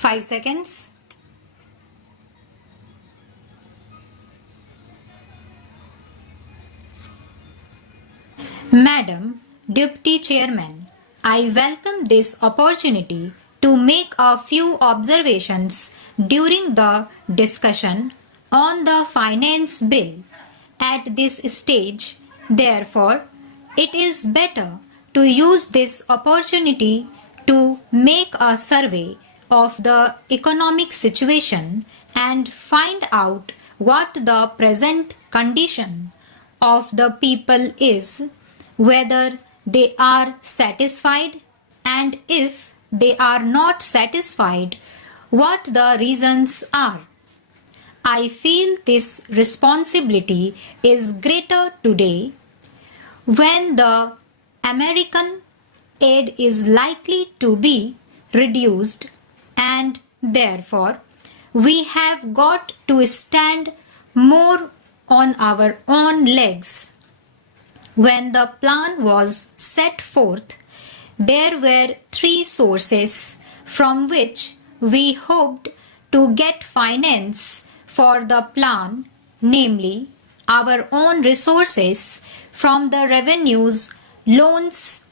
5 seconds. Madam Deputy Chairman, I welcome this opportunity to make a few observations during the discussion on the finance bill. At this stage, therefore, it is better to use this opportunity to make a survey of the economic situation and find out what the present condition of the people is, whether they are satisfied, and if they are not satisfied, what the reasons are. I feel this responsibility is greater today when the American aid is likely to be reduced, and therefore we have got to stand more on our own legs. When the plan was set forth, there were 3 sources from which we hoped to get finance for the plan, namely our own resources from the revenues, loans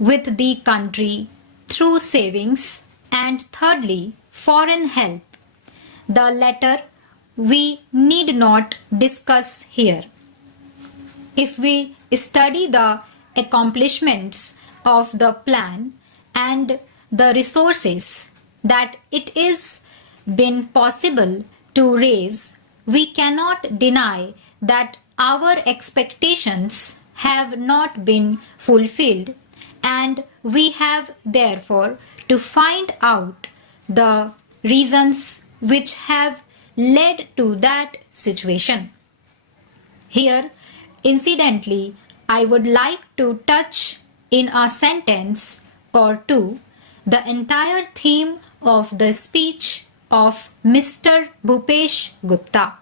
with the country through savings, and thirdly, foreign help. The latter we need not discuss here. If we study the accomplishments of the plan and the resources that it is been possible to raise, we cannot deny that our expectations have not been fulfilled, and we have therefore to find out the reasons which have led to that situation. Here, incidentally, I would like to touch in a sentence or two the entire theme of the speech of Mr. Bhupesh Gupta.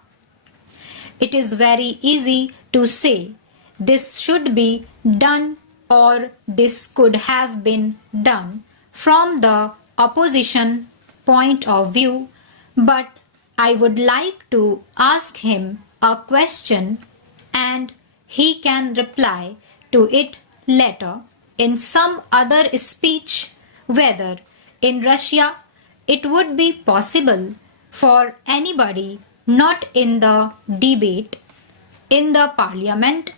It is very easy to say this should be done or this could have been done from the opposition point of view, but I would like to ask him a question and he can reply to it later in some other speech, whether in Russia it would be possible for anybody not in the debate in the parliament,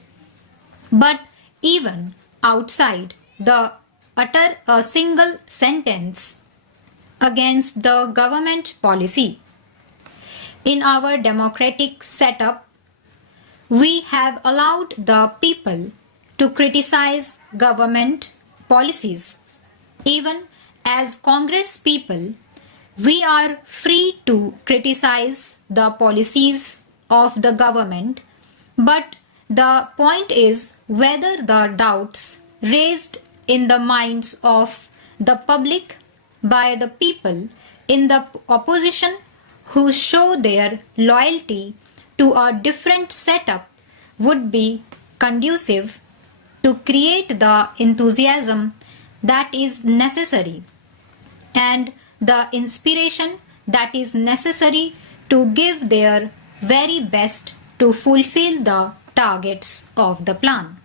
but even outside, the utter a single sentence against the government policy. In our democratic setup, we have allowed the people to criticize government policies. Even as Congress people, we are free to criticize the policies of the government, but the point is whether the doubts raised in the minds of the public by the people in the opposition who show their loyalty to a different setup would be conducive to create the enthusiasm that is necessary and the inspiration that is necessary to give their very best to fulfill the targets of the plan.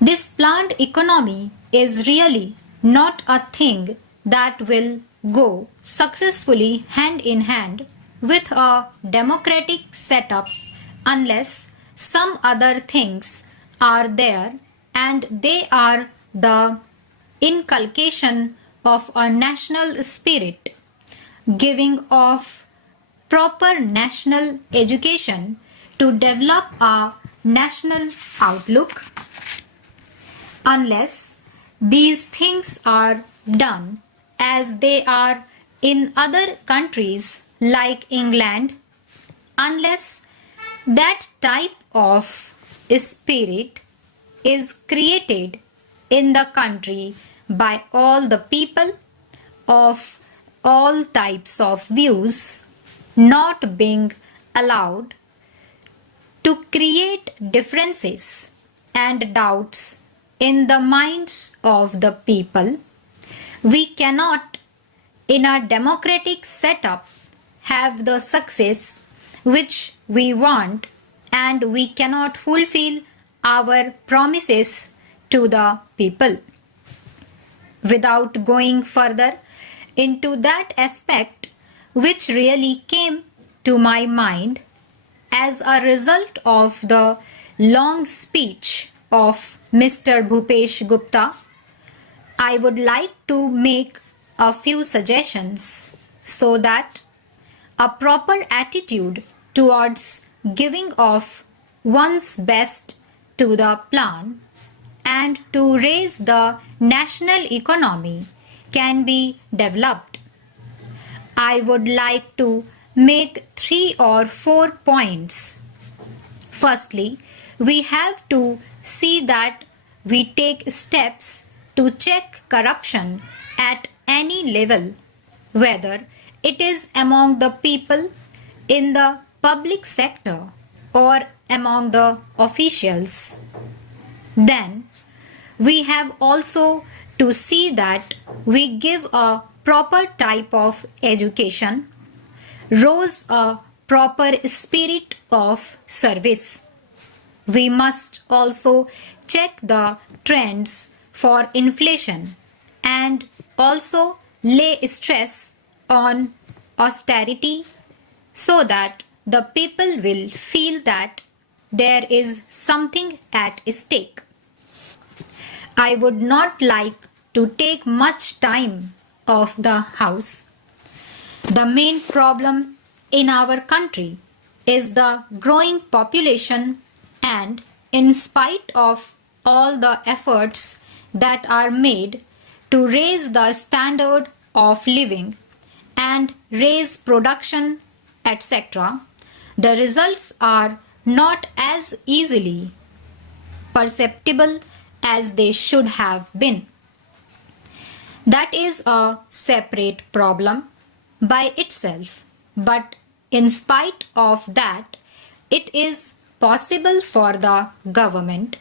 This planned economy is really not a thing that will go successfully hand in hand with a democratic setup unless some other things are there, and they are the inculcation of a national spirit, giving of proper national education to develop a national outlook. Unless these things are done as they are in other countries like England, unless that type of spirit is created in the country by all the people of all types of views, not being allowed to create differences and doubts in the minds of the people, we cannot in a democratic setup have the success which we want, and we cannot fulfill our promises to the people. Without going further into that aspect which really came to my mind as a result of the long speech of Mr. Bhupesh Gupta, I would like to make a few suggestions so that a proper attitude towards giving of one's best to the plan and to raise the national economy can be developed. I would like to make 3 or 4 points. Firstly, we have to see that we take steps to check corruption at any level, whether it is among the people in the public sector or among the officials. Then, we have also to see that we give a proper type of education, rose a proper spirit of service. We must also check the trends for inflation and also lay stress on austerity so that the people will feel that there is something at stake. I would not like to take much time of the house. The main problem in our country is the growing population, and in spite of all the efforts that are made to raise the standard of living and raise production, etc., the results are not as easily perceptible as they should have been. That is a separate problem by itself, but in spite of that, it is possible for the government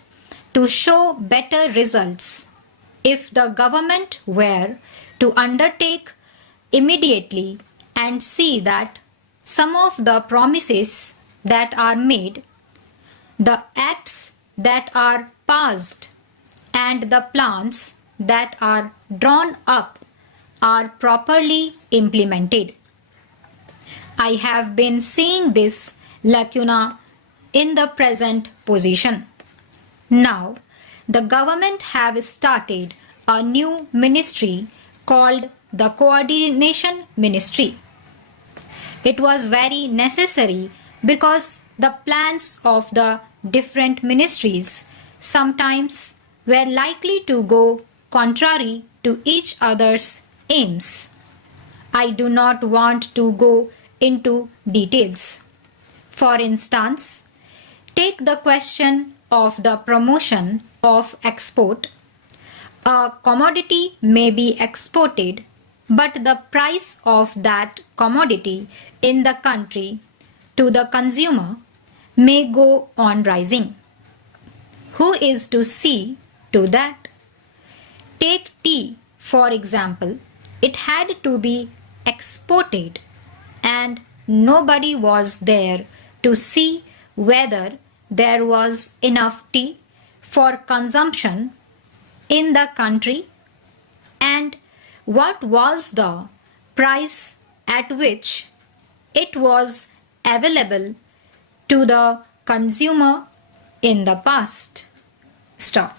to show better results if the government were to undertake immediately and see that some of the promises that are made, the acts that are passed, and the plans that are drawn up are properly implemented. I have been seeing this lacuna in the present position. Now, the government have started a new ministry called the Coordination Ministry. It was very necessary because the plans of the different ministries sometimes were likely to go contrary to each other's aims. I do not want to go into details. For instance, take the question of the promotion of export. A commodity may be exported, but the price of that commodity in the country to the consumer may go on rising. Who is to see to that? Take tea, for example. It had to be exported, and nobody was there to see whether there was enough tea for consumption in the country and what was the price at which it was available to the consumer in the past. Stop.